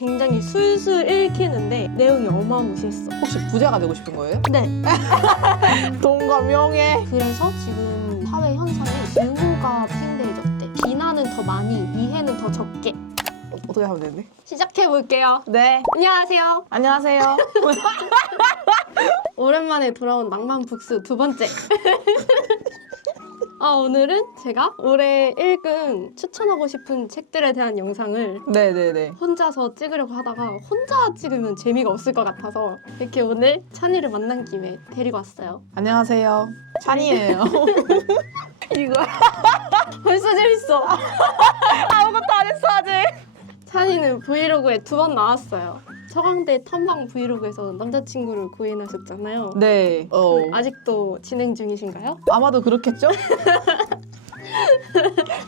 굉장히 술술 읽히는데 내용이 어마무시했어. 혹시 부자가 되고 싶은 거예요? 네. 돈과 명예. 그래서 지금 사회 현상이 증오가 팽배해졌대. 비난은 더 많이, 이해는 더 적게. 어떻게 하면 되는데? 시작해볼게요. 네. 안녕하세요. 안녕하세요. 오랜만에 돌아온 낭만 북스 두 번째. 오늘은 제가 올해 읽은 추천하고 싶은 책들에 대한 영상을 네네네. 혼자서 찍으려고 하다가 혼자 찍으면 재미가 없을 것 같아서 이렇게 오늘 찬이를 만난 김에 데리고 왔어요. 안녕하세요. 찬이에요. 이거 벌써 재밌어. 아무것도 안 했어 아직. 찬이는 브이로그에 2번 나왔어요. 서강대 탐방 브이로그에서 남자친구를 구인하셨잖아요. 네. 아직도 진행 중이신가요? 아마도 그렇겠죠?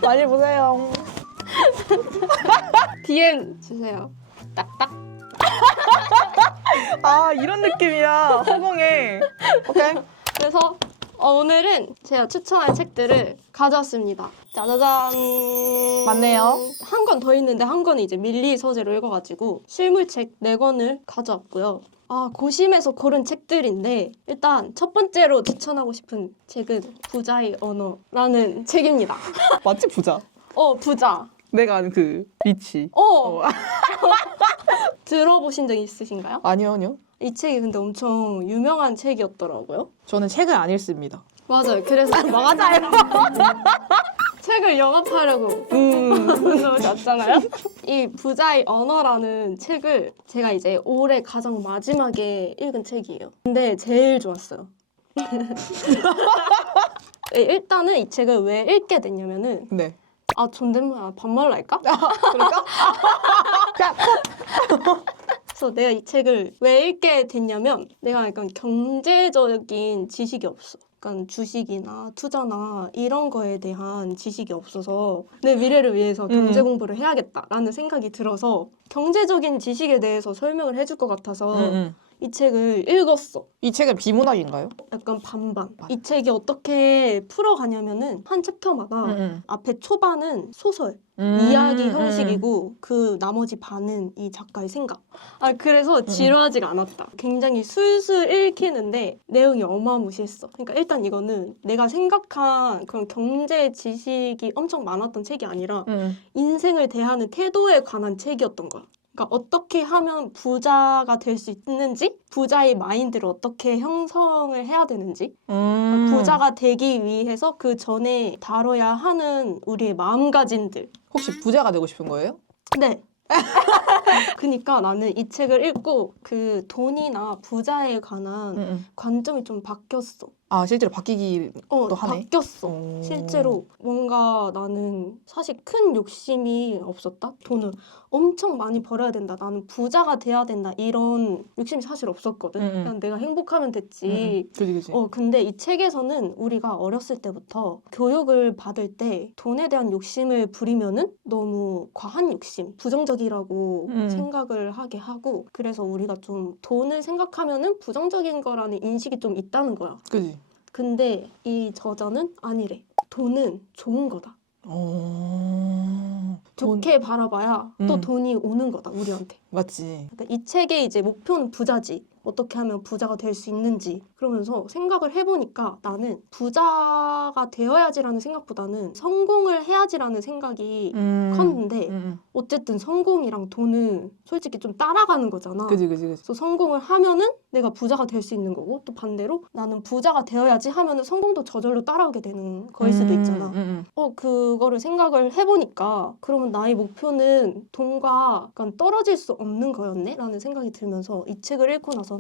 많이 보세요. DM 주세요. 딱딱. 아 이런 느낌이야. 허공에. 오케이. 그래서 오늘은 제가 추천할 책들을 가져왔습니다. 짜자잔. 맞네요. 한 권 더 있는데 한 권은 이제 밀리 서재로 읽어가지고 실물책 4권을 가져왔고요. 고심해서 고른 책들인데 일단 첫 번째로 추천하고 싶은 책은 부자의 언어라는 책입니다. 맞지 부자? 부자. 내가 아는 그 리치. 들어보신 적 있으신가요? 아니요. 이 책이 근데 엄청 유명한 책이었더라고요. 저는 책을 안 읽습니다. 맞아요. 그래서 맞아요. 책을 영업하려고 넣으셨잖아요. 이 부자의 언어라는 책을 제가 이제 올해 가장 마지막에 읽은 책이에요. 근데 제일 좋았어요. 일단은 이 책을 왜 읽게 됐냐면은 네. 존댓말 반말로 할까? 그럴까? 그래서 내가 이 책을 왜 읽게 됐냐면 내가 약간 경제적인 지식이 없어. 약간 주식이나 투자나 이런 거에 대한 지식이 없어서 내 미래를 위해서 경제 공부를 해야겠다라는 생각이 들어서 경제적인 지식에 대해서 설명을 해줄 것 같아서 이 책을 읽었어. 이 책은 비문학인가요? 약간 반반. 이 책이 어떻게 풀어가냐면은 한 챕터마다 앞에 초반은 소설, 이야기 형식이고 그 나머지 반은 이 작가의 생각. 그래서 지루하지가 않았다. 굉장히 술술 읽히는데 내용이 어마무시했어. 그러니까 일단 이거는 내가 생각한 그런 경제 지식이 엄청 많았던 책이 아니라 인생을 대하는 태도에 관한 책이었던 거야. 그러니까 어떻게 하면 부자가 될 수 있는지, 부자의 마인드를 어떻게 형성을 해야 되는지, 부자가 되기 위해서 그 전에 다뤄야 하는 우리의 마음가짐들. 혹시 부자가 되고 싶은 거예요? 네. 그러니까 나는 이 책을 읽고 그 돈이나 부자에 관한 관점이 좀 바뀌었어. 실제로 바뀌기도 하네. 바뀌었어. 실제로 뭔가 나는 사실 큰 욕심이 없었다. 돈을 엄청 많이 벌어야 된다. 나는 부자가 돼야 된다. 이런 욕심이 사실 없었거든. 그냥 내가 행복하면 됐지. 그지. 근데 이 책에서는 우리가 어렸을 때부터 교육을 받을 때 돈에 대한 욕심을 부리면은 너무 과한 욕심, 부정적이라고 생각을 하게 하고 그래서 우리가 좀 돈을 생각하면은 부정적인 거라는 인식이 좀 있다는 거야. 그지. 근데 이 저자는 아니래. 돈은 좋은 거다. 좋게 바라봐야 또 돈이 오는 거다, 우리한테. 맞지. 그러니까 이 책의 이제 목표는 부자지. 어떻게 하면 부자가 될 수 있는지 그러면서 생각을 해보니까 나는 부자가 되어야지라는 생각보다는 성공을 해야지라는 생각이 컸는데 어쨌든 성공이랑 돈은 솔직히 좀 따라가는 거잖아. 그지. 그래서 성공을 하면은 내가 부자가 될 수 있는 거고 또 반대로 나는 부자가 되어야지 하면은 성공도 저절로 따라오게 되는 거일 수도 있잖아. 그거를 생각을 해보니까 그러면 나의 목표는 돈과 약간 떨어질 수 없는 거였네? 라는 생각이 들면서 이 책을 읽고 나서는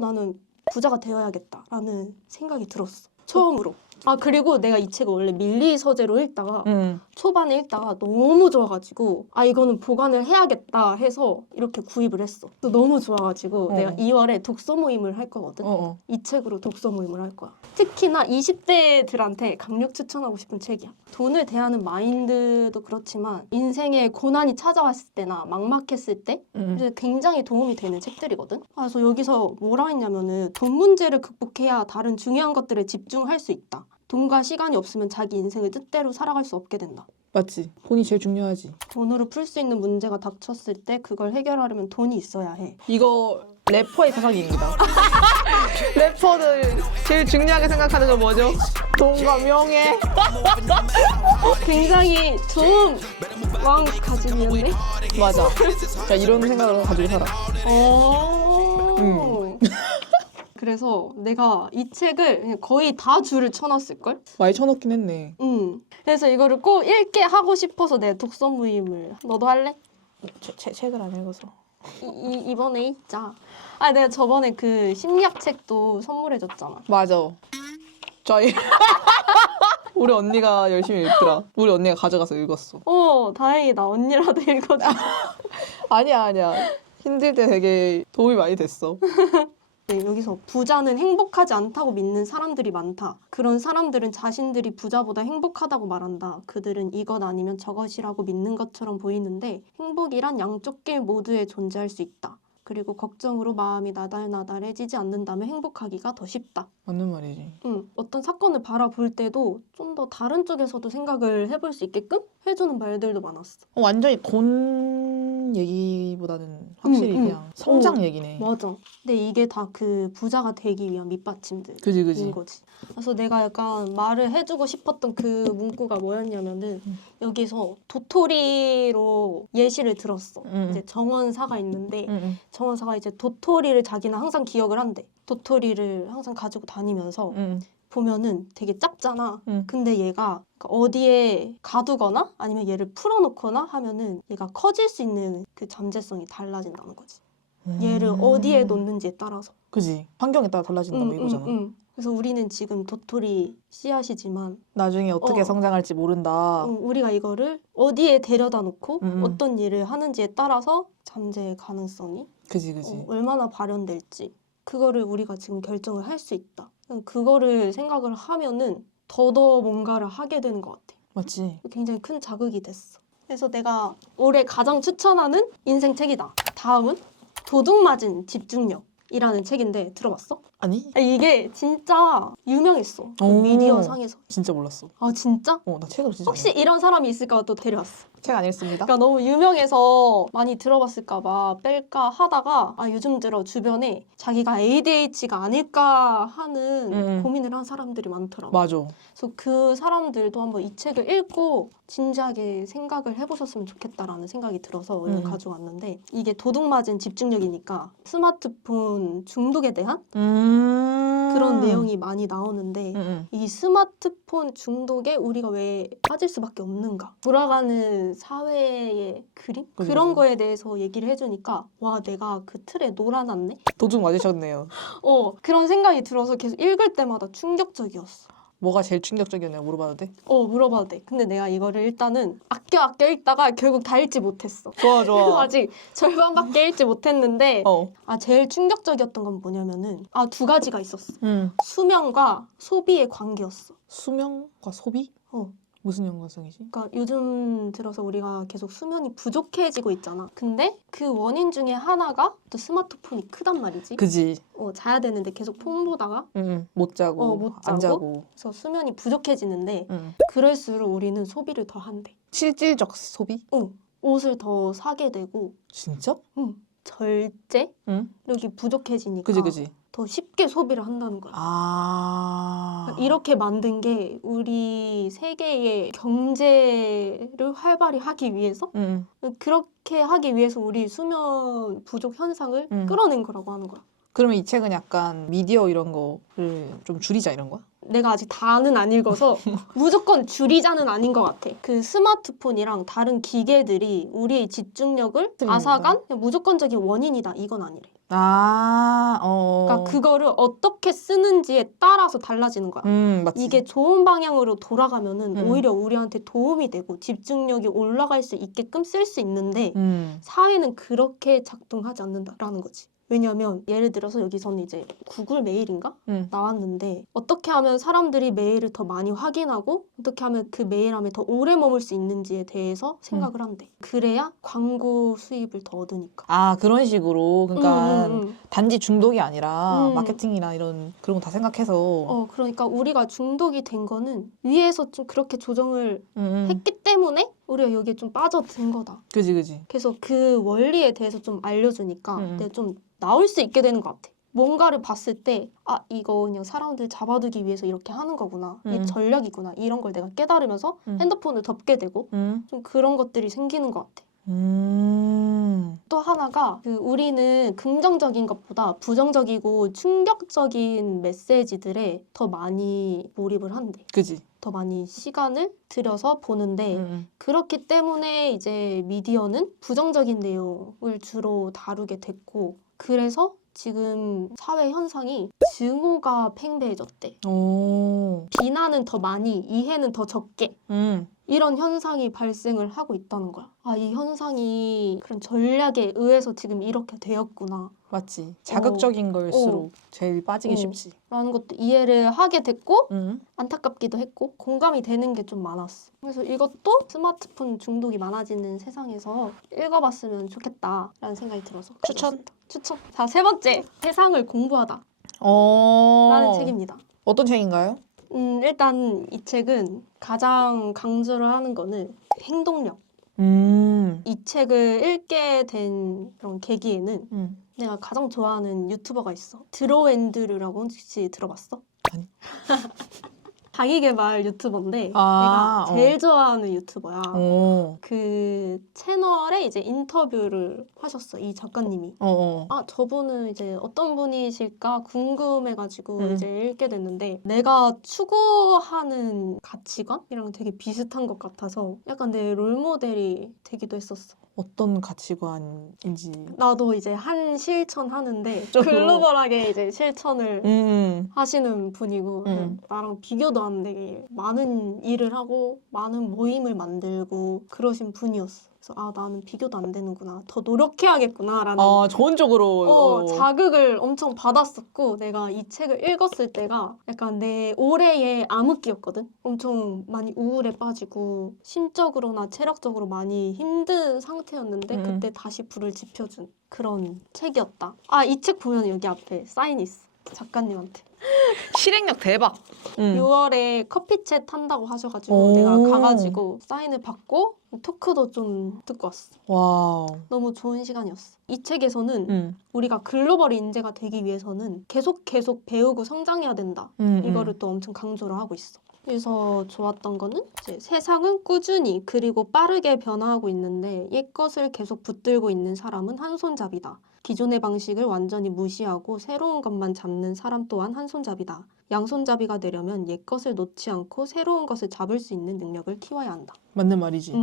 나는 부자가 되어야겠다라는 생각이 들었어. 처음으로. 그리고 내가 이 책을 원래 밀리 서재로 읽다가 초반에 읽다가 너무 좋아가지고 이거는 보관을 해야겠다 해서 이렇게 구입을 했어. 또 너무 좋아가지고 내가 2월에 독서 모임을 할 거거든. 이 책으로 독서 모임을 할 거야. 특히나 20대들한테 강력 추천하고 싶은 책이야. 돈을 대하는 마인드도 그렇지만 인생에 고난이 찾아왔을 때나 막막했을 때 굉장히 도움이 되는 책들이거든. 그래서 여기서 뭐라 했냐면은 돈 문제를 극복해야 다른 중요한 것들에 집중할 수 있다. 돈과 시간이 없으면 자기 인생을 뜻대로 살아갈 수 없게 된다. 맞지. 돈이 제일 중요하지. 돈으로 풀 수 있는 문제가 닥쳤을 때 그걸 해결하려면 돈이 있어야 해. 이거 래퍼의 사상입니다. 래퍼들 제일 중요하게 생각하는 건 뭐죠? 돈과 명예. 굉장히 좋은 마음가짐이었네. 맞아. 자, 이런 생각을 가지고 살아. 그래서 내가 이 책을 그냥 거의 다 줄을 쳐놨을걸? 많이 쳐놓긴 했네. 그래서 이거를 꼭 읽게 하고 싶어서 내 독서 모임을. 너도 할래? 책을 안 읽어서. 이번에 읽자. 아, 내가 저번에 그 심리학 책도 선물해줬잖아. 맞아. 저희 우리 언니가 열심히 읽더라. 우리 언니가 가져가서 읽었어. 다행이다. 언니라도 읽어줘. 아니야. 힘들 때 되게 도움이 많이 됐어. 네, 여기서 부자는 행복하지 않다고 믿는 사람들이 많다. 그런 사람들은 자신들이 부자보다 행복하다고 말한다. 그들은 이것 아니면 저것이라고 믿는 것처럼 보이는데 행복이란 양쪽 길 모두에 존재할 수 있다. 그리고 걱정으로 마음이 나달나달해지지 않는다면 행복하기가 더 쉽다. 맞는 말이지. 어떤 사건을 바라볼 때도 좀 더 다른 쪽에서도 생각을 해볼 수 있게끔 해주는 말들도 많았어. 완전히 돈 얘기보다는 확실히 그냥 성장 얘기네. 맞아. 근데 이게 다 그 부자가 되기 위한 밑받침들인 그지. 거지. 그래서 내가 약간 말을 해주고 싶었던 그 문구가 뭐였냐면은 여기서 도토리로 예시를 들었어. 이제 정원사가 있는데 정원사가 이제 도토리를 자기는 항상 기억을 한대. 도토리를 항상 가지고 다니면서 보면은 되게 작잖아. 근데 얘가 어디에 가두거나 아니면 얘를 풀어놓거나 하면은 얘가 커질 수 있는 그 잠재성이 달라진다는 거지. 얘를 어디에 놓는지에 따라서. 그지. 환경에 따라 달라진다 뭐 이거잖아. 그래서 우리는 지금 도토리 씨앗이지만 나중에 어떻게 성장할지 모른다. 우리가 이거를 어디에 데려다 놓고 어떤 일을 하는지에 따라서 잠재의 가능성이 그지. 얼마나 발현될지 그거를 우리가 지금 결정을 할 수 있다. 그거를 생각을 하면은 더더 뭔가를 하게 되는 것 같아. 맞지. 굉장히 큰 자극이 됐어. 그래서 내가 올해 가장 추천하는 인생 책이다. 다음은 도둑맞은 집중력이라는 책인데 들어봤어? 아니? 이게 진짜 유명했어. 그 오. 미디어 상에서. 진짜 몰랐어. 아 진짜? 나 책을 진짜 혹시 이런 사람이 있을까 봐 또 데려왔어. 책 안 읽습니다. 그러니까 너무 유명해서 많이 들어봤을까 봐 뺄까 하다가 요즘 들어 주변에 자기가 ADHD가 아닐까 하는 고민을 한 사람들이 많더라고. 맞아. 그래서 그 사람들도 한번 이 책을 읽고 진지하게 생각을 해보셨으면 좋겠다라는 생각이 들어서 오늘 가져왔는데 이게 도둑맞은 집중력이니까 스마트폰 중독에 대한 그런 내용이 많이 나오는데 이 스마트폰 중독에 우리가 왜 빠질 수밖에 없는가? 돌아가는 사회의 그림? 그런 거에 대해서 얘기를 해주니까 와 내가 그 틀에 놀아났네? 도둑 맞으셨네요. 그런 생각이 들어서 계속 읽을 때마다 충격적이었어. 뭐가 제일 충격적이었나요? 물어봐도 돼? 물어봐도 돼. 근데 내가 이거를 일단은 아껴 읽다가 결국 다 읽지 못했어. 좋아. 아직 절반밖에 읽지 못했는데 제일 충격적이었던 건 뭐냐면은 두 가지가 있었어. 수면과 소비의 관계였어. 수면과 소비? 무슨 연관성이지? 그러니까 요즘 들어서 우리가 계속 수면이 부족해지고 있잖아. 근데 그 원인 중에 하나가 또 스마트폰이 크단 말이지. 그지. 자야 되는데 계속 폰 보다가 못 자고, 못 안 자고. 그래서 수면이 부족해지는데 그럴수록 우리는 소비를 더 한대. 실질적 소비? 옷을 더 사게 되고. 진짜? 절제력이 부족해지니까 그지. 더 쉽게 소비를 한다는 거야. 그러니까 이렇게 만든 게 우리 세계의 경제를 활발히 하기 위해서 그렇게 하기 위해서 우리 수면 부족 현상을 끌어낸 거라고 하는 거야. 그러면 이 책은 약간 미디어 이런 거를 좀 줄이자 이런 거야? 내가 아직 다는 안 읽어서 무조건 줄이자는 아닌 것 같아. 그 스마트폰이랑 다른 기계들이 우리의 집중력을 앗아간 무조건적인 원인이다. 이건 아니래. 그러니까 그거를 어떻게 쓰는지에 따라서 달라지는 거야. 맞지. 이게 좋은 방향으로 돌아가면은 오히려 우리한테 도움이 되고 집중력이 올라갈 수 있게끔 쓸 수 있는데 사회는 그렇게 작동하지 않는다라는 거지. 왜냐면 예를 들어서 여기서는 이제 구글 메일인가? 응. 나왔는데 어떻게 하면 사람들이 메일을 더 많이 확인하고 어떻게 하면 그 메일 안에 더 오래 머물 수 있는지에 대해서 생각을 한대. 그래야 광고 수입을 더 얻으니까. 아, 그런 식으로. 그러니까 응. 단지 중독이 아니라 음. 마케팅이나 이런 그런 거 다 생각해서. 그러니까 우리가 중독이 된 거는 위에서 좀 그렇게 조정을 응. 했기 때문에 우리가 여기에 좀 빠져든 거다. 그지. 그래서 그 원리에 대해서 좀 알려주니까 내가 좀 나올 수 있게 되는 것 같아. 뭔가를 봤을 때, 아, 이거 그냥 사람들 잡아두기 위해서 이렇게 하는 거구나. 이게 전략이구나. 이런 걸 내가 깨달으면서 핸드폰을 덮게 되고, 좀 그런 것들이 생기는 것 같아. 또 하나가 우리는 긍정적인 것보다 부정적이고 충격적인 메시지들에 더 많이 몰입을 한대. 그지. 더 많이 시간을 들여서 보는데 그렇기 때문에 이제 미디어는 부정적인 내용을 주로 다루게 됐고 그래서 지금 사회 현상이 증오가 팽배해졌대. 오. 비난은 더 많이, 이해는 더 적게. 이런 현상이 발생을 하고 있다는 거야. 아, 이 현상이 그런 전략에 의해서 지금 이렇게 되었구나. 맞지. 자극적인 걸수록 제일 빠지기 쉽지. 라는 것도 이해를 하게 됐고 안타깝기도 했고 공감이 되는 게 좀 많았어. 그래서 이것도 스마트폰 중독이 많아지는 세상에서 읽어봤으면 좋겠다라는 생각이 들어서 추천. 추천. 자, 세 번째. 세상을 공부하다 라는 책입니다. 어떤 책인가요? 일단 이 책은 가장 강조를 하는 거는 행동력. 이 책을 읽게 된 그런 계기에는 내가 가장 좋아하는 유튜버가 있어. 드로앤드류라고 혹시 들어봤어? 아니. 자기계발 유튜버인데 아, 내가 제일 좋아하는 유튜버야. 오. 그 채널에 이제 인터뷰를 하셨어, 이 작가님이. 아, 저분은 이제 어떤 분이실까 궁금해가지고 이제 읽게 됐는데 내가 추구하는 가치관이랑 되게 비슷한 것 같아서 약간 내 롤모델이 되기도 했었어. 어떤 가치관인지. 나도 이제 한 실천하는데 좀. 글로벌하게 이제 실천을 하시는 분이고 나랑 비교도 안 되게 많은 일을 하고 많은 모임을 만들고 그러신 분이었어. 그래서 아, 나는 비교도 안 되는구나. 더 노력해야겠구나라는 좋은 쪽으로. 자극을 엄청 받았었고 내가 이 책을 읽었을 때가 약간 내 올해의 암흑기였거든. 엄청 많이 우울에 빠지고 심적으로나 체력적으로 많이 힘든 상태였는데 그때 다시 불을 지펴준 그런 책이었다. 아, 이 책 보면 여기 앞에 사인이 있어. 작가님한테. 실행력 대박. 6월에 커피챗 한다고 하셔가지고 오. 내가 가가지고 사인을 받고 토크도 좀 듣고 왔어. 와. 너무 좋은 시간이었어. 이 책에서는 우리가 글로벌 인재가 되기 위해서는 계속 배우고 성장해야 된다. 이거를 또 엄청 강조를 하고 있어. 그래서 좋았던 거는 이제 세상은 꾸준히 그리고 빠르게 변화하고 있는데 옛것을 계속 붙들고 있는 사람은 한 손잡이다. 기존의 방식을 완전히 무시하고 새로운 것만 잡는 사람 또한 한 손잡이다. 양손잡이가 되려면 옛것을 놓지 않고 새로운 것을 잡을 수 있는 능력을 키워야 한다. 맞는 말이지.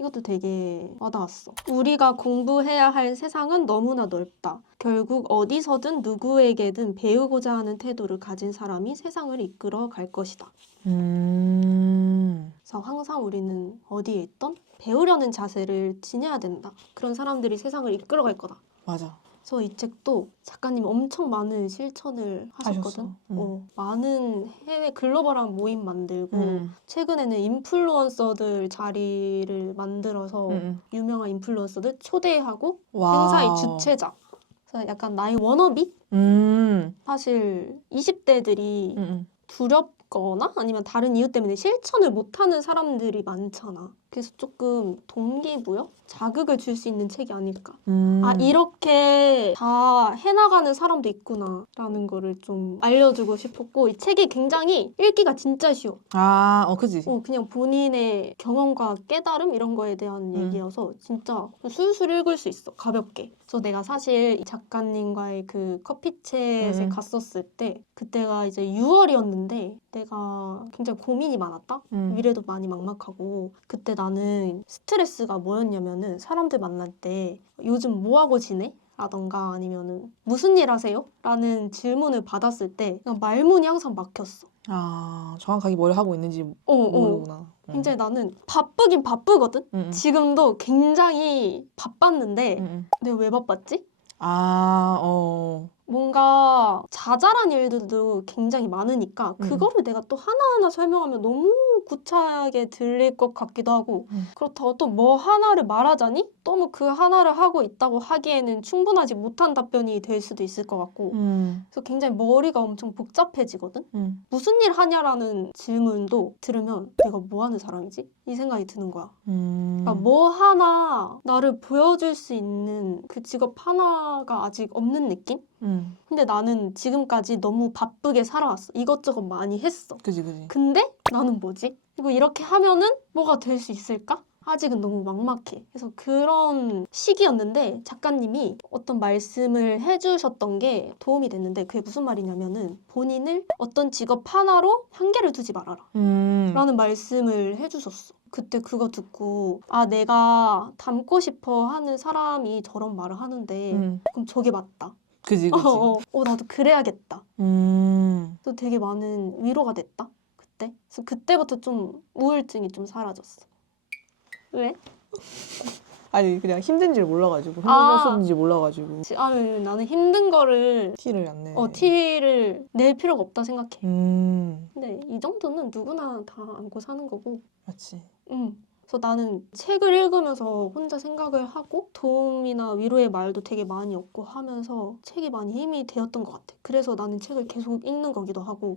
이것도 되게 와닿았어. 우리가 공부해야 할 세상은 너무나 넓다. 결국 어디서든 누구에게든 배우고자 하는 태도를 가진 사람이 세상을 이끌어 갈 것이다. 그래서 항상 우리는 어디에 있던 배우려는 자세를 지녀야 된다. 그런 사람들이 세상을 이끌어 갈 거다. 맞아. 그래서 이 책도 작가님이 엄청 많은 실천을 하셨거든. 많은 해외 글로벌한 모임 만들고 최근에는 인플루언서들 자리를 만들어서 유명한 인플루언서들 초대하고 행사의 주최자. 그래서 약간 나의 워너비? 사실 20대들이 두렵거나 아니면 다른 이유 때문에 실천을 못하는 사람들이 많잖아. 그래서 조금 동기부여? 자극을 줄 수 있는 책이 아닐까. 아, 이렇게 다 해나가는 사람도 있구나 라는 거를 좀 알려주고 싶었고 이 책이 굉장히 읽기가 진짜 쉬워. 그지. 그냥 본인의 경험과 깨달음 이런 거에 대한 얘기여서 진짜 술술 읽을 수 있어. 가볍게. 그래서 내가 사실 이 작가님과의 그 커피챗에 갔었을 때 그때가 이제 6월이었는데 내가 굉장히 고민이 많았다. 미래도 많이 막막하고 그때 나는 스트레스가 뭐였냐면은 사람들 만날 때 요즘 뭐 하고 지내? 라던가 아니면은 무슨 일 하세요? 라는 질문을 받았을 때 그냥 말문이 항상 막혔어. 정확하게 뭘 하고 있는지 모르구나. 굉장히 나는 바쁘긴 바쁘거든? 지금도 굉장히 바빴는데 내가 왜 바빴지? 뭔가 자잘한 일들도 굉장히 많으니까 그거를 내가 또 하나하나 설명하면 너무 구차하게 들릴 것 같기도 하고 그렇다고 또 뭐 하나를 말하자니 너무 그 하나를 하고 있다고 하기에는 충분하지 못한 답변이 될 수도 있을 것 같고 그래서 굉장히 머리가 엄청 복잡해지거든? 무슨 일 하냐라는 질문도 들으면 내가 뭐 하는 사람이지? 이 생각이 드는 거야. 그러니까 뭐 하나 나를 보여줄 수 있는 그 직업 하나가 아직 없는 느낌? 근데 나는 지금까지 너무 바쁘게 살아왔어. 이것저것 많이 했어. 그지. 근데 나는 뭐지? 그리고 이렇게 하면은 뭐가 될 수 있을까? 아직은 너무 막막해. 그래서 그런 시기였는데 작가님이 어떤 말씀을 해주셨던 게 도움이 됐는데 그게 무슨 말이냐면은 본인을 어떤 직업 하나로 한계를 두지 말아라. 라는 말씀을 해주셨어. 그때 그거 듣고 아 내가 닮고 싶어 하는 사람이 저런 말을 하는데 그럼 저게 맞다. 그지. 나도 그래야겠다. 또 되게 많은 위로가 됐다. 그때. 그래서 그때부터 좀 우울증이 좀 사라졌어. 왜? 아니 그냥 힘든지를 몰라가지고 힘든 모습인지 몰라가지고 나는 힘든 거를 티를 안 내. 티를 낼 필요가 없다 생각해. 음. 근데 이 정도는 누구나 다 안고 사는 거고. 맞지. 그래서 나는 책을 읽으면서 혼자 생각을 하고 도움이나 위로의 말도 되게 많이 얻고 하면서 책이 많이 힘이 되었던 것 같아. 그래서 나는 책을 계속 읽는 거기도 하고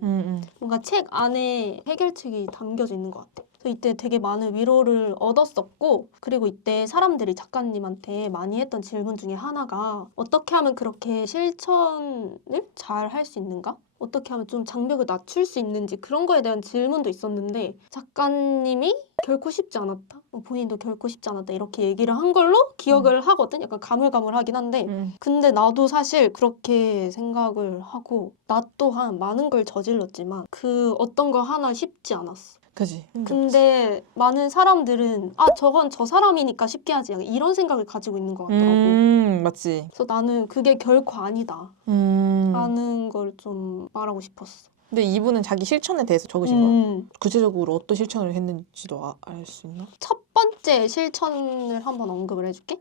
뭔가 책 안에 해결책이 담겨져 있는 것 같아. 그래서 이때 되게 많은 위로를 얻었었고 그리고 이때 사람들이 작가님한테 많이 했던 질문 중에 하나가 어떻게 하면 그렇게 실천을 잘 할 수 있는가? 어떻게 하면 좀 장벽을 낮출 수 있는지 그런 거에 대한 질문도 있었는데 작가님이 결코 쉽지 않았다. 본인도 결코 쉽지 않았다. 이렇게 얘기를 한 걸로 기억을 하거든. 약간 가물가물하긴 한데 근데 나도 사실 그렇게 생각을 하고 나 또한 많은 걸 저질렀지만 그 어떤 거 하나 쉽지 않았어. 그지. 근데 많은 사람들은 저건 저 사람이니까 쉽게 하지 약간 이런 생각을 가지고 있는 것 같더라고. 맞지. 그래서 나는 그게 결코 아니다 라는 걸 좀 말하고 싶었어. 근데 이분은 자기 실천에 대해서 적으신 거야? 구체적으로 어떤 실천을 했는지도 알 수 있나? 첫 번째 실천을 한번 언급을 해줄게.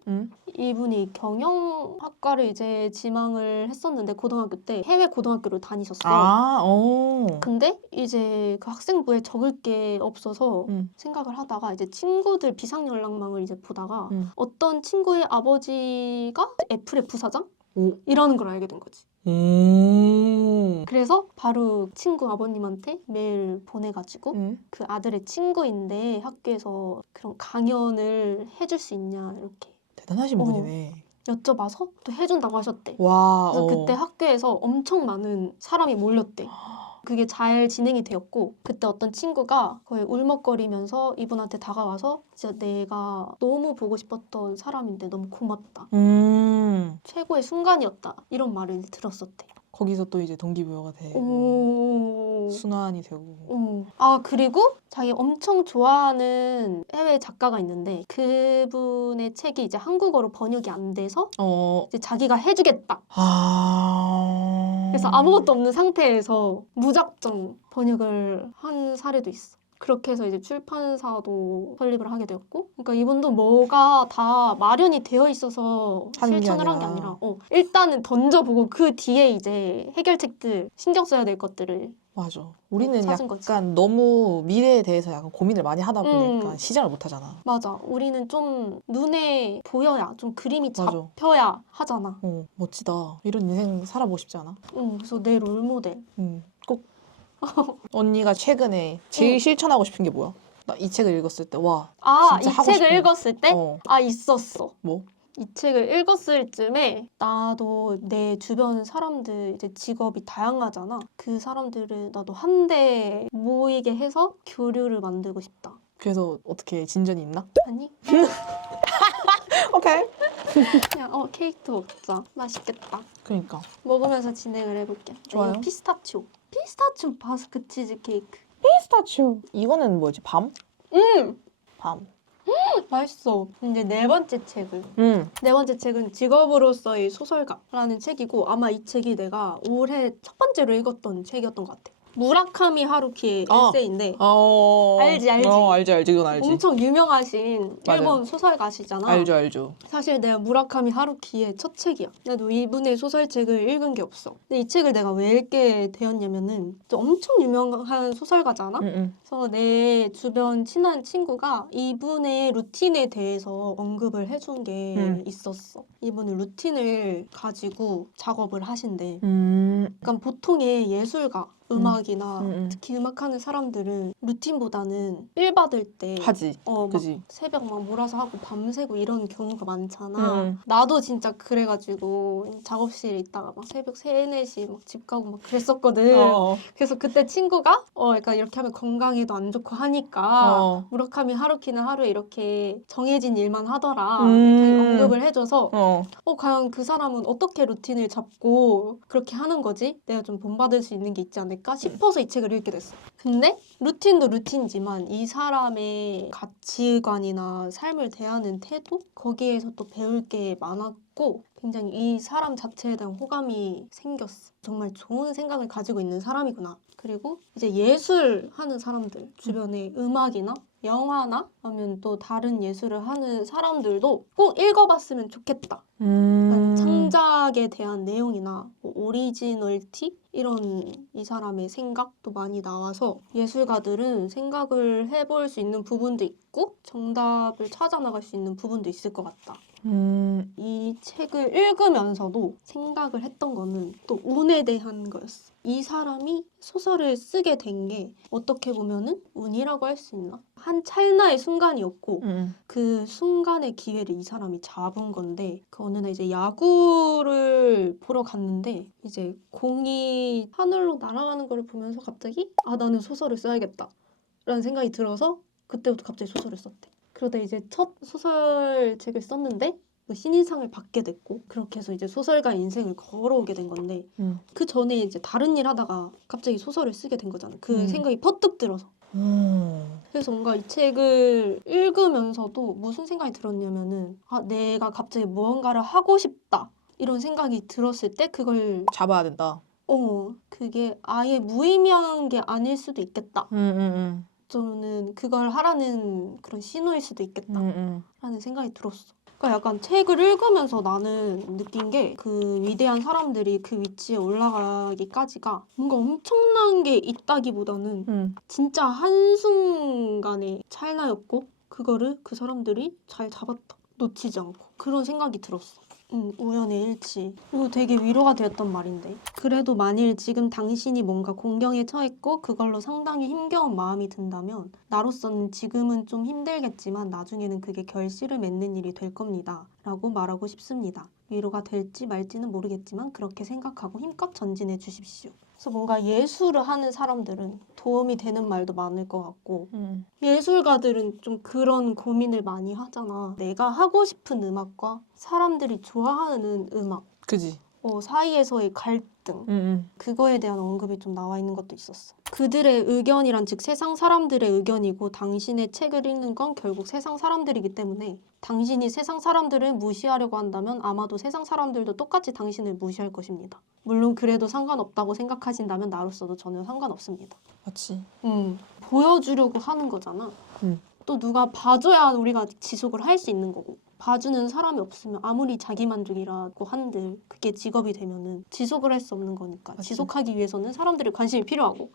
이분이 경영학과를 이제 지망을 했었는데 고등학교 때 해외 고등학교를 다니셨어. 근데 이제 그 학생부에 적을 게 없어서 생각을 하다가 이제 친구들 비상 연락망을 이제 보다가 어떤 친구의 아버지가 애플의 부사장? 이라는 걸 알게 된 거지. 그래서 바로 친구 아버님한테 메일 보내가지고 그 아들의 친구인데 학교에서 그런 강연을 해줄 수 있냐 이렇게 대단하신 분이네. 여쭤봐서 또 해준다고 하셨대. 와. 그래서 그때 학교에서 엄청 많은 사람이 몰렸대. 그게 잘 진행이 되었고 그때 어떤 친구가 거의 울먹거리면서 이분한테 다가와서 진짜 내가 너무 보고 싶었던 사람인데 너무 고맙다. 최고의 순간이었다. 이런 말을 들었었대. 거기서 또 이제 동기부여가 되고 순환이 되고. 그리고 자기 엄청 좋아하는 해외 작가가 있는데 그분의 책이 이제 한국어로 번역이 안 돼서 이제 자기가 해주겠다. 그래서 아무것도 없는 상태에서 무작정 번역을 한 사례도 있어. 그렇게 해서 이제 출판사도 설립을 하게 되었고 그러니까 이분도 뭐가 다 마련이 되어 있어서 실천을 한 게 아니라 일단은 던져보고 그 뒤에 이제 해결책들 신경 써야 될 것들을 맞아. 우리는 찾은 약간 거지. 너무 미래에 대해서 약간 고민을 많이 하다 보니까 시작을 못 하잖아. 맞아. 우리는 좀 눈에 보여야 좀 그림이 맞아. 잡혀야 하잖아. 멋지다. 이런 인생 살아보고 싶지 않아? 그래서 내 롤모델. 꼭 언니가 최근에 제일 실천하고 싶은 게 뭐야? 나 이 책을 읽었을 때 와 이 진짜 하고 책을 싶은 읽었을 때? 있었어. 뭐? 이 책을 읽었을 쯤에 나도 내 주변 사람들 이제 직업이 다양하잖아. 그 사람들을 나도 한데 모이게 해서 교류를 만들고 싶다. 그래서 어떻게 진전이 있나? 아니? 오케이. 그냥 케이크도 먹자. 맛있겠다. 그러니까. 먹으면서 진행을 해볼게. 좋아요. 이거 피스타치오 바스크 치즈 케이크. 피스타치오. 이거는 뭐지? 밤? 밤. 맛있어. 이제 네 번째 책은 직업으로서의 소설가라는 책이고 아마 이 책이 내가 올해 첫 번째로 읽었던 책이었던 것 같아. 무라카미 하루키의 어. 에세이인데 어. 알지. 알지. 그건 알지. 엄청 유명하신 맞아요. 일본 소설가시잖아. 알죠. 사실 내가 무라카미 하루키의 첫 책이야. 나도 이분의 소설책을 읽은 게 없어. 근데 이 책을 내가 왜 읽게 되었냐면은 엄청 유명한 소설가잖아. 그래서 내 주변 친한 친구가 이분의 루틴에 대해서 언급을 해준 게 있었어. 이분은 루틴을 가지고 작업을 하신대. 약간 보통의 예술가, 음악이나 특히 음악하는 사람들은 루틴보다는 필 받을 때 하지. 막 그지. 새벽 막 몰아서 하고 밤새고 이런 경우가 많잖아. 나도 진짜 그래가지고 작업실에 있다가 막 새벽 3, 4시 막 집 가고 막 그랬었거든. 그래서 그때 친구가 약간 이렇게 하면 건강에도 안 좋고 하니까 무라카미 하루키는 하루에 이렇게 정해진 일만 하더라 이렇게 언급을 해줘서 과연 그 사람은 어떻게 루틴을 잡고 그렇게 하는 거지? 내가 좀 본받을 수 있는 게 있지 않을까 싶어서 이 책을 읽게 됐어. 근데 루틴도 루틴이지만 이 사람의 가치관이나 삶을 대하는 태도? 거기에서 또 배울 게 많았고 굉장히 이 사람 자체에 대한 호감이 생겼어. 정말 좋은 생각을 가지고 있는 사람이구나. 그리고 이제 예술하는 사람들, 주변에 음악이나 영화나 아니면 또 다른 예술을 하는 사람들도 꼭 읽어봤으면 좋겠다. 창작에 대한 내용이나 뭐 오리지널티? 이런 이 사람의 생각도 많이 나와서 예술가들은 생각을 해볼 수 있는 부분도 있고 정답을 찾아 나갈 수 있는 부분도 있을 것 같다. 이 책을 읽으면서도 생각을 했던 거는 또 운에 대한 거였어. 이 사람이 소설을 쓰게 된 게 어떻게 보면은 운이라고 할 수 있나? 한 찰나의 순간이었고 그 순간의 기회를 이 사람이 잡은 건데 그 어느 날 이제 야구를 보러 갔는데 이제 공이 하늘로 날아가는 걸 보면서 갑자기 나는 소설을 써야겠다 라는 생각이 들어서 그때부터 갑자기 소설을 썼대. 그러다 이제 첫 소설책을 썼는데 신인상을 받게 됐고 그렇게 해서 이제 소설가 인생을 걸어오게 된 건데 그 전에 이제 다른 일 하다가 갑자기 소설을 쓰게 된 거잖아. 그 생각이 퍼뜩 들어서. 그래서 뭔가 이 책을 읽으면서도 무슨 생각이 들었냐면은 내가 갑자기 무언가를 하고 싶다 이런 생각이 들었을 때 그걸 잡아야 된다. 그게 아예 무의미한 게 아닐 수도 있겠다. 저는 그걸 하라는 그런 신호일 수도 있겠다 라는 생각이 들었어. 그러니까 약간 책을 읽으면서 나는 느낀 게 그 위대한 사람들이 그 위치에 올라가기까지가 뭔가 엄청난 게 있다기보다는 진짜 한순간의 찰나였고 그거를 그 사람들이 잘 잡았다. 놓치지 않고. 그런 생각이 들었어. 우연의 일치. 그리고 되게 위로가 되었던 말인데. 그래도 만일 지금 당신이 뭔가 공경에 처했고 그걸로 상당히 힘겨운 마음이 든다면 나로서는 지금은 좀 힘들겠지만 나중에는 그게 결실을 맺는 일이 될 겁니다. 라고 말하고 싶습니다. 위로가 될지 말지는 모르겠지만 그렇게 생각하고 힘껏 전진해 주십시오. 그래서 뭔가 예술을 하는 사람들은 도움이 되는 말도 많을 것 같고 예술가들은 좀 그런 고민을 많이 하잖아. 내가 하고 싶은 음악과 사람들이 좋아하는 음악 그지. 사이에서의 갈등 그거에 대한 언급이 좀 나와 있는 것도 있었어. 그들의 의견이란 즉 세상 사람들의 의견이고 당신의 책을 읽는 건 결국 세상 사람들이기 때문에 당신이 세상 사람들을 무시하려고 한다면 아마도 세상 사람들도 똑같이 당신을 무시할 것입니다. 물론 그래도 상관없다고 생각하신다면 나로서도 전혀 상관없습니다. 맞지. 보여주려고 하는 거잖아. 또 누가 봐줘야 우리가 지속을 할 수 있는 거고 봐주는 사람이 없으면 아무리 자기만족이라고 한들 그게 직업이 되면은 지속을 할 수 없는 거니까 맞지. 지속하기 위해서는 사람들의 관심이 필요하고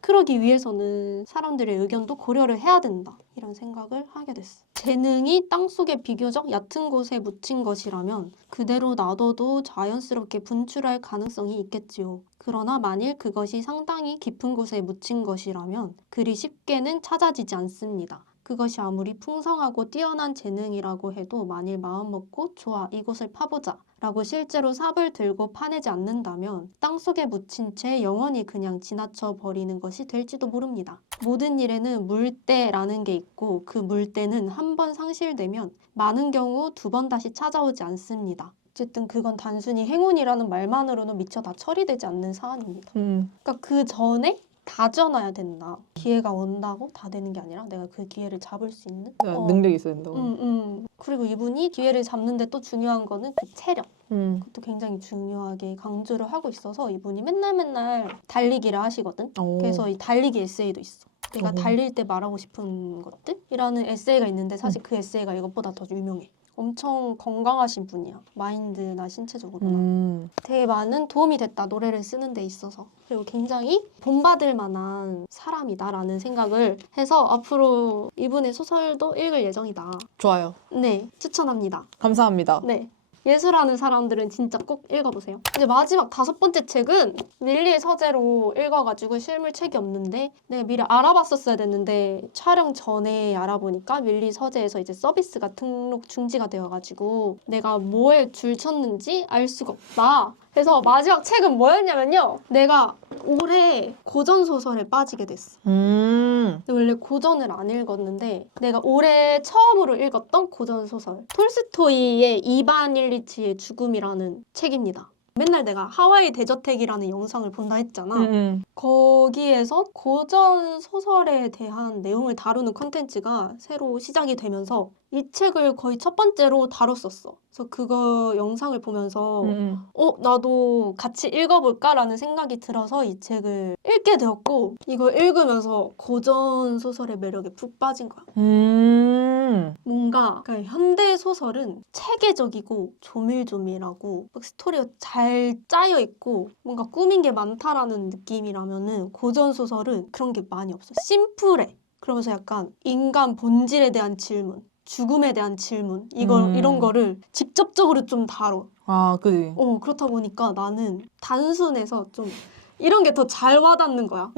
그러기 그러기 위해서는 사람들의 의견도 고려를 해야 된다 이런 생각을 하게 됐어. 재능이 땅속에 비교적 얕은 곳에 묻힌 것이라면 그대로 놔둬도 자연스럽게 분출할 가능성이 있겠지요. 그러나 만일 그것이 상당히 깊은 곳에 묻힌 것이라면 그리 쉽게는 찾아지지 않습니다. 그것이 아무리 풍성하고 뛰어난 재능이라고 해도 만일 마음먹고 좋아 이곳을 파보자 라고 실제로 삽을 들고 파내지 않는다면 땅속에 묻힌 채 영원히 그냥 지나쳐 버리는 것이 될지도 모릅니다. 모든 일에는 물때라는 게 있고 그 물때는 한 번 상실되면 많은 경우 2번 다시 찾아오지 않습니다. 어쨌든 그건 단순히 행운이라는 말만으로는 미처 다 처리되지 않는 사안입니다. 그러니까 그 전에 다져놔야 된다. 기회가 온다고 다 되는 게 아니라 내가 그 기회를 잡을 수 있는 능력이 있어야 된다고. 그리고 이분이 기회를 잡는데 또 중요한 거는 그 체력. 그것도 굉장히 중요하게 강조를 하고 있어서 이분이 맨날 달리기를 하시거든. 그래서 이 달리기 에세이도 있어. 내가 달릴 때 말하고 싶은 것들이라는 에세이가 있는데 사실 그 에세이가 이것보다 더 유명해. 엄청 건강하신 분이야. 마인드나 신체적으로나. 되게 많은 도움이 됐다. 노래를 쓰는 데 있어서. 그리고 굉장히 본받을 만한 사람이다라는 생각을 해서 앞으로 이분의 소설도 읽을 예정이다. 좋아요. 네, 추천합니다. 감사합니다. 네. 예술하는 사람들은 진짜 꼭 읽어보세요. 이제 마지막 5번째 책은 밀리의 서재로 읽어가지고 실물 책이 없는데 내가 미리 알아봤었어야 됐는데 촬영 전에 알아보니까 밀리 서재에서 이제 서비스가 등록 중지가 되어가지고 내가 뭐에 줄 쳤는지 알 수가 없다. 그래서 마지막 책은 뭐였냐면요. 내가 올해 고전소설에 빠지게 됐어. 근데 원래 고전을 안 읽었는데 내가 올해 처음으로 읽었던 고전소설 톨스토이의 이반 일리치의 죽음이라는 책입니다. 맨날 내가 하와이 대저택이라는 영상을 본다 했잖아. 거기에서 고전 소설에 대한 내용을 다루는 콘텐츠가 새로 시작이 되면서 이 책을 거의 첫 번째로 다뤘었어. 그래서 그거 영상을 보면서 나도 같이 읽어볼까라는 생각이 들어서 이 책을 읽게 되었고 이걸 읽으면서 고전 소설의 매력에 푹 빠진 거야. 뭔가 그러니까 현대 소설은 체계적이고 조밀조밀하고 막 스토리가 잘 짜여 있고 뭔가 꾸민 게 많다라는 느낌이라면은 고전 소설은 그런 게 많이 없어. 심플해. 그러면서 약간 인간 본질에 대한 질문, 죽음에 대한 질문 이런 거를 직접적으로 좀 다뤄. 아, 그지. 그렇다 보니까 나는 단순해서 좀 이런 게 더 잘 와닿는 거야.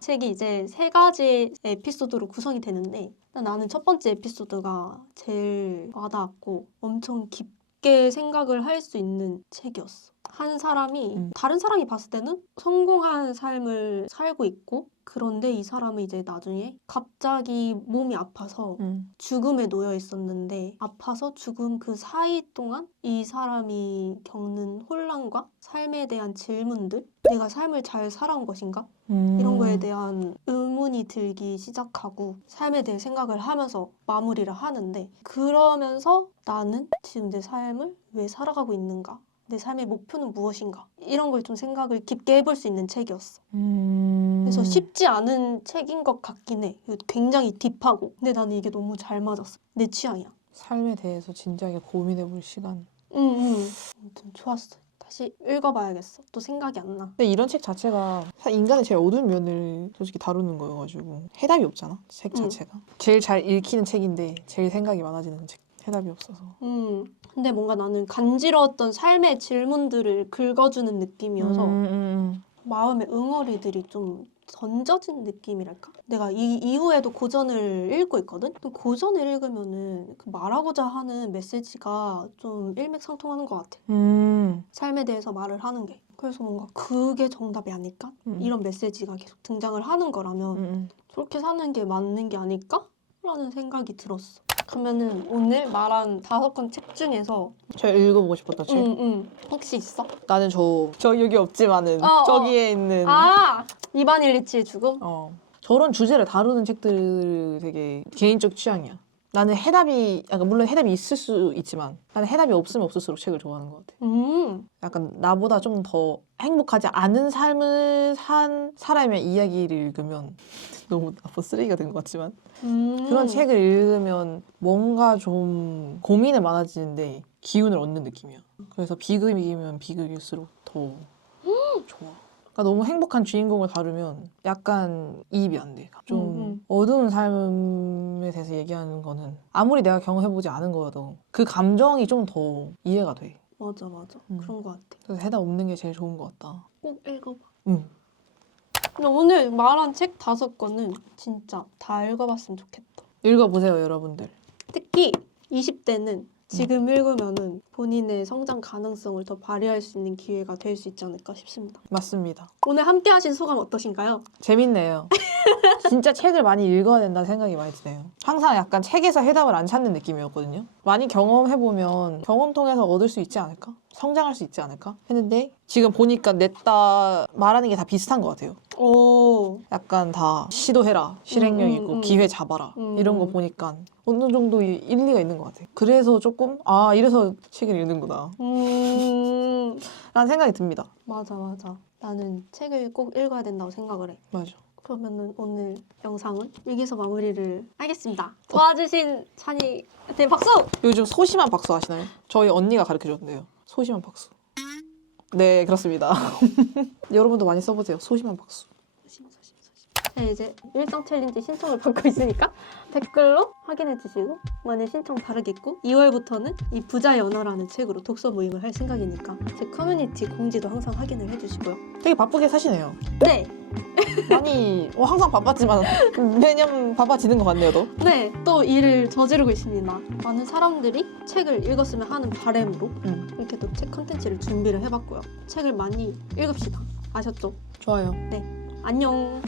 책이 이제 3가지 에피소드로 구성이 되는데 나는 첫 번째 에피소드가 제일 와닿았고 엄청 깊게 생각을 할 수 있는 책이었어. 한 사람이 다른 사람이 봤을 때는 성공한 삶을 살고 있고 그런데 이 사람은 이제 나중에 갑자기 몸이 아파서 죽음에 놓여 있었는데 아파서 죽음 그 사이 동안 이 사람이 겪는 혼란과 삶에 대한 질문들 내가 삶을 잘 살아온 것인가? 이런 거에 대한 의문이 들기 시작하고 삶에 대해 생각을 하면서 마무리를 하는데 그러면서 나는 지금 내 삶을 왜 살아가고 있는가? 내 삶의 목표는 무엇인가? 이런 걸 좀 생각을 깊게 해볼 수 있는 책이었어. 그래서 쉽지 않은 책인 것 같긴 해. 굉장히 딥하고. 근데 나는 이게 너무 잘 맞았어. 내 취향이야. 삶에 대해서 진지하게 고민해볼 시간. 아무튼 좋았어. 다시 읽어봐야겠어. 또 생각이 안 나. 근데 이런 책 자체가 인간의 제일 어두운 면을 솔직히 다루는 거여가지고 해답이 없잖아, 책 자체가. 제일 잘 읽히는 책인데 제일 생각이 많아지는 책. 해답이 없어서. 근데 뭔가 나는 간지러웠던 삶의 질문들을 긁어주는 느낌이어서 마음의 응어리들이 좀 던져진 느낌이랄까? 내가 이 이후에도 고전을 읽고 있거든? 고전을 읽으면은 그 말하고자 하는 메시지가 좀 일맥상통하는 것 같아. 삶에 대해서 말을 하는 게. 그래서 뭔가 그게 정답이 아닐까? 이런 메시지가 계속 등장을 하는 거라면 저렇게 사는 게 맞는 게 아닐까? 라는 생각이 들었어. 그러면은 오늘 말한 5권 책 중에서 제일 읽어보고 싶었던 책? 혹시 있어? 나는 저 여기 없지만은 저기에 있는 이반 일리치의 죽음? 저런 주제를 다루는 책들 되게 개인적 취향이야. 나는 해답이 물론 해답이 있을 수 있지만 나는 해답이 없으면 없을수록 책을 좋아하는 것 같아. 약간 나보다 좀 더 행복하지 않은 삶을 산 사람의 이야기를 읽으면 너무 나쁜 쓰레기가 된 것 같지만 그런 책을 읽으면 뭔가 좀 고민이 많아지는데 기운을 얻는 느낌이야. 그래서 비극이면 비극일수록 더 좋아. 그러니까 너무 행복한 주인공을 다루면 약간 이입이 안 돼. 좀 어두운 삶에 대해서 얘기하는 거는 아무리 내가 경험해보지 않은 거여도 그 감정이 좀 더 이해가 돼. 맞아. 그런 것 같아. 그래서 해답 없는 게 제일 좋은 것 같다. 꼭 읽어봐. 응. 오늘 말한 책 5권은 진짜 다 읽어봤으면 좋겠다. 읽어보세요, 여러분들. 특히 20대는 지금 읽으면은 본인의 성장 가능성을 더 발휘할 수 있는 기회가 될 수 있지 않을까 싶습니다. 맞습니다. 오늘 함께 하신 소감 어떠신가요? 재밌네요. 진짜 책을 많이 읽어야 된다는 생각이 많이 드네요. 항상 약간 책에서 해답을 안 찾는 느낌이었거든요. 많이 경험해보면 경험 통해서 얻을 수 있지 않을까? 성장할 수 있지 않을까? 했는데 지금 보니까 냈다 말하는 게 다 비슷한 것 같아요. 약간 다 시도해라, 실행력 있고 기회 잡아라 이런 거 보니까 어느 정도 일리가 있는 것 같아. 그래서 조금 이래서 책을 읽는구나 라는 생각이 듭니다. 맞아. 나는 책을 꼭 읽어야 된다고 생각을 해. 맞아. 그러면은 오늘 영상은 여기서 마무리를 하겠습니다. 도와주신 찬이한테 박수! 요즘 소심한 박수 아시나요? 저희 언니가 가르쳐줬는데요. 소심한 박수. 네, 그렇습니다. 여러분도 많이 써보세요. 소심한 박수. 소심. 네, 이제 일상 챌린지 신청을 받고 있으니까 댓글로 확인해 주시고 만약 신청 다르겠고 2월부터는 이 부자의 언어라는 책으로 독서 모임을 할 생각이니까 제 커뮤니티 공지도 항상 확인을 해주시고요. 되게 바쁘게 사시네요. 네! 많이 항상 바빴지만 매년 바빠지는 것 같네요, 너. 네! 또 일을 저지르고 있습니다. 많은 사람들이 책을 읽었으면 하는 바람으로 이렇게 또 책 컨텐츠를 준비를 해봤고요. 책을 많이 읽읍시다. 아셨죠? 좋아요. 네. 안녕!